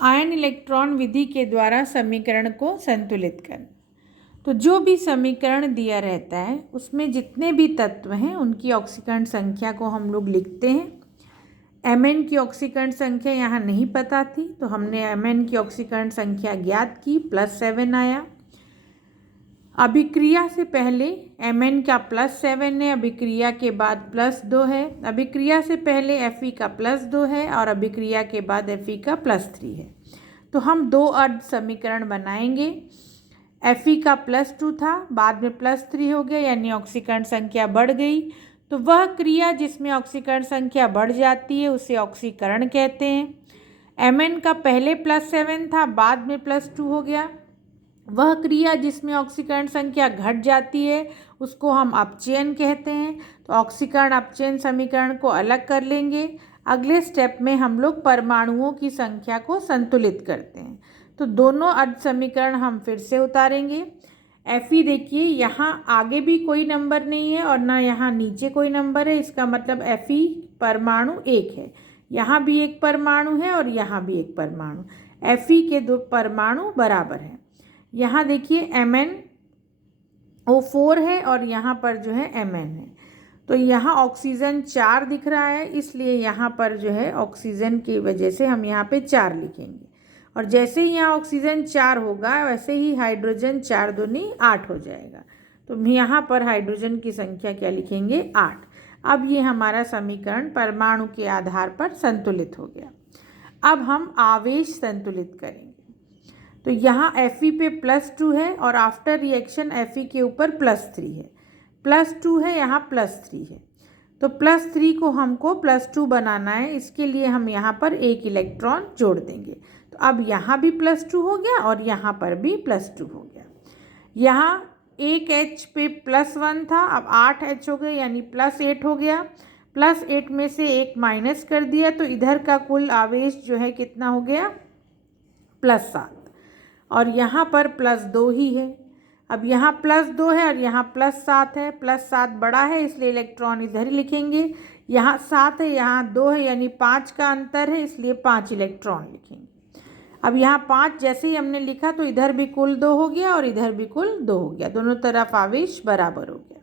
Ion electron विधि के द्वारा समीकरण को संतुलित करना। तो जो भी समीकरण दिया रहता है उसमें जितने भी तत्व हैं उनकी ऑक्सीकरण संख्या को हम लोग लिखते हैं। Mn की ऑक्सीकरण संख्या यहाँ नहीं पता थी तो हमने Mn की ऑक्सीकरण संख्या ज्ञात की, +7 आया। अभिक्रिया से पहले Mn का +7 है, अभिक्रिया के बाद +2 है। अभिक्रिया से पहले Fe का +2 है और अभिक्रिया के बाद Fe का +3 है। तो हम दो अर्ध समीकरण बनाएंगे। Fe का +2 था, बाद में +3 हो गया, यानी ऑक्सीकरण संख्या बढ़ गई। तो वह क्रिया जिसमें ऑक्सीकरण संख्या बढ़ जाती है उसे ऑक्सीकरण कहते हैं। Mn का पहले +7 था, बाद में +2 हो गया। वह क्रिया जिसमें ऑक्सीकरण संख्या घट जाती है उसको हम अपचयन कहते हैं। तो ऑक्सीकरण अपचयन समीकरण को अलग कर लेंगे। अगले स्टेप में हम लोग परमाणुओं की संख्या को संतुलित करते हैं। तो दोनों अर्ध समीकरण हम फिर से उतारेंगे। Fe देखिए, यहाँ आगे भी कोई नंबर नहीं है और ना यहाँ नीचे कोई नंबर है, इसका मतलब Fe परमाणु 1 है। यहाँ भी एक परमाणु है और यहाँ भी एक परमाणु। Fe के दो परमाणु बराबर हैं। यहाँ देखिए MnO4 है और यहाँ पर जो है Mn है। तो यहाँ ऑक्सीजन 4 दिख रहा है, इसलिए यहाँ पर जो है ऑक्सीजन की वजह से हम यहाँ पे 4 लिखेंगे। और जैसे ही यहाँ ऑक्सीजन 4 होगा वैसे ही हाइड्रोजन 4 दूनी 8 हो जाएगा। तो यहाँ पर हाइड्रोजन की संख्या क्या लिखेंगे? 8। अब ये हमारा समीकरण परमाणु के आधार पर संतुलित हो गया। अब हम आवेश संतुलित करेंगे। तो यहाँ Fe पे +2 है और आफ्टर रिएक्शन Fe के ऊपर +3 है। +2 है, यहाँ +3 है। तो +3 को हमको +2 बनाना है, इसके लिए हम यहाँ पर एक इलेक्ट्रॉन जोड़ देंगे। तो अब यहाँ भी +2 हो गया और यहाँ पर भी +2 हो गया। यहाँ एक H पे +1 था, अब 8 H हो गए यानी +8 हो गया। +8 में से एक माइनस कर दिया तो इधर का कुल आवेश जो है कितना हो गया? +7। और यहाँ पर +2 ही है। अब यहाँ +2 है और यहाँ +7 है। +7 बड़ा है इसलिए इलेक्ट्रॉन इधर ही लिखेंगे। यहाँ 7 है, यहाँ 2 है, यानी 5 का अंतर है, इसलिए 5 इलेक्ट्रॉन लिखेंगे। अब यहाँ 5 जैसे ही हमने लिखा तो इधर भी कुल 2 हो गया और इधर भी कुल 2 हो गया, दोनों तरफ आवेश बराबर हो गया।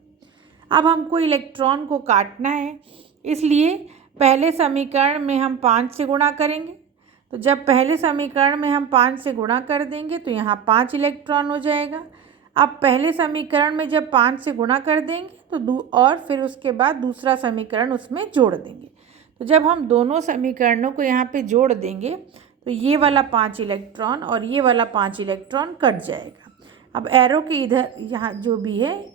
अब हमको इलेक्ट्रॉन को काटना है, इसलिए पहले समीकरण में हम 5 से गुणा करेंगे। तो जब पहले समीकरण में हम 5 से गुणा कर देंगे तो यहाँ 5 इलेक्ट्रॉन हो जाएगा। अब पहले समीकरण में जब 5 से गुणा कर देंगे तो और फिर उसके बाद दूसरा समीकरण उसमें जोड़ देंगे। तो जब हम दोनों समीकरणों को यहाँ पे जोड़ देंगे तो ये वाला 5 इलेक्ट्रॉन और ये वाला 5 इलेक्ट्रॉन कट जाएगा। अब एरो के इधर यहाँ जो भी है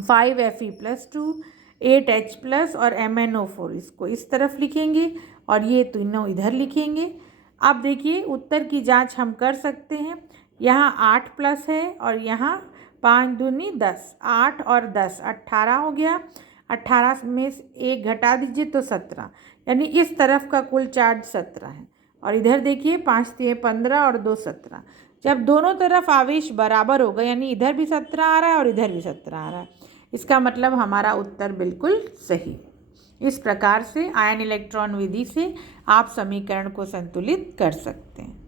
5Fe+2 8H+ और MnO4 इसको इस तरफ लिखेंगे और ये तीनों इधर लिखेंगे। अब देखिए उत्तर की जांच हम कर सकते हैं। यहाँ 8+ है और यहाँ 5 दूनी 10, 8 और 10 18 हो गया। 18 में से 1 घटा दीजिए तो 17, यानी इस तरफ का कुल चार्ज 17 है। और इधर देखिए 5 3 15 और 2 17। जब दोनों तरफ आवेश बराबर होगा यानी इधर भी 17 आ रहा है और इधर भी 17 आ रहा है, इसका मतलब हमारा उत्तर बिल्कुल सही है। इस प्रकार से आयन इलेक्ट्रॉन विधि से आप समीकरण को संतुलित कर सकते हैं।